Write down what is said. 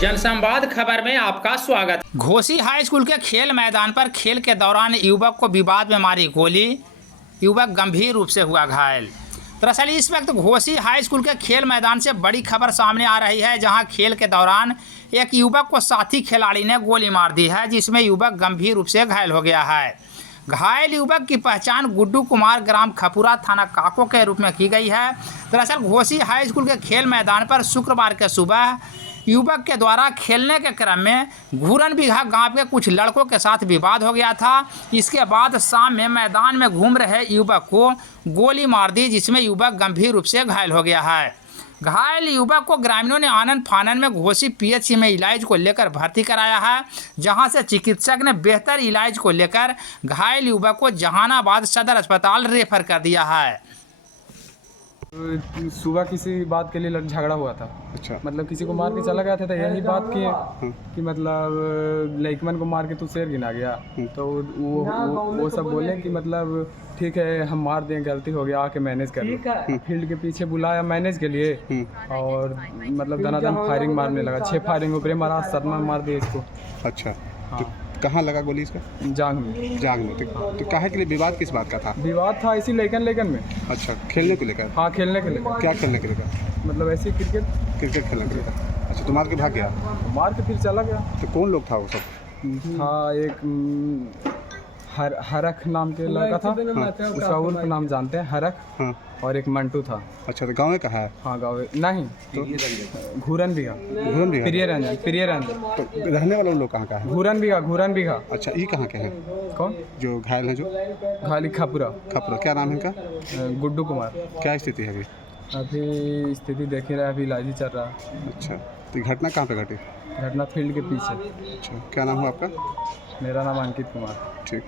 जनसंवाद खबर में आपका स्वागत। घोसी हाई स्कूल के खेल मैदान पर खेल के दौरान युवक को विवाद में मारी गोली, युवक गंभीर रूप से हुआ घायल। दरअसल इस वक्त घोसी हाई स्कूल के खेल मैदान से बड़ी खबर सामने आ रही है, जहां खेल के दौरान एक युवक को साथी खिलाड़ी ने गोली मार दी है, जिसमें युवक गंभीर रूप से घायल हो गया है। घायल युवक की पहचान गुड्डू कुमार ग्राम खपुरा थाना काको के रूप में की गई है। दरअसल घोसी हाई स्कूल के खेल मैदान पर शुक्रवार के सुबह युवक के द्वारा खेलने के क्रम में घूरन बिघा गांव के कुछ लड़कों के साथ विवाद हो गया था। इसके बाद शाम में मैदान में घूम रहे युवक को गोली मार दी, जिसमें युवक गंभीर रूप से घायल हो गया है। घायल युवक को ग्रामीणों ने आनन फानन में घोसी पीएचसी में इलाज को लेकर भर्ती कराया है, जहां से चिकित्सक ने बेहतर इलाज को लेकर घायल युवक को जहानाबाद सदर अस्पताल रेफर कर दिया है। सुबह किसी बात के लिए झगड़ा हुआ था। अच्छा। मतलब किसी को मार के चला गया था, तो यही बात की कि मतलब लड़कमन को मार के तू शेर गिना गया। तो वो सब बोले कि मतलब ठीक है हम मार दें, गलती हो गया, आके मैनेज कर लो। फील्ड के पीछे बुलाया मैनेज के लिए और मतलब दनादन फायरिंग मारने लगा। 6 फायरिंग ऊपर मारा, सदमा मार दिया इसको। अच्छा। हाँ। तो कहाँ लगा गोली इसका? जांग में। जांग में। तो काहे के लिए विवाद किस बात का था? विवाद था इसी लेकिन में। अच्छा, खेलने को लेकर? हाँ, खेलने के लेकर। क्या खेलने के लेकर? मतलब ऐसे क्रिकेट खेलने के लेकर। अच्छा, तो मार के भाग गया? मार के फिर चला गया। तो कौन लोग था वो सब? हाँ, एक हरख नाम के लड़का था। उसका उर्फ नाम जानते हैं, हरख। हाँ। और एक मंटू था। अच्छा, तो गाँव में कहाँ है? हाँ, गाँव नहीं तो घूरन बिघा। प्रिय रंजन। तो रहने वाले लोग कहाँ का है? घूरन बिघा। अच्छा, ये कहाँ के हैं? कौन जो घायल हैं? जो घायल खपुरा। क्या नाम है इनका? गुड्डू कुमार। क्या स्थिति है अभी? अभी स्थिति देख रहे हैं, अभी इलाज ही चल रहा है। अच्छा, तो घटना कहाँ पे घटी? घटना फील्ड के पीछे। अच्छा, क्या नाम है आपका? मेरा नाम अंकित कुमार। ठीक।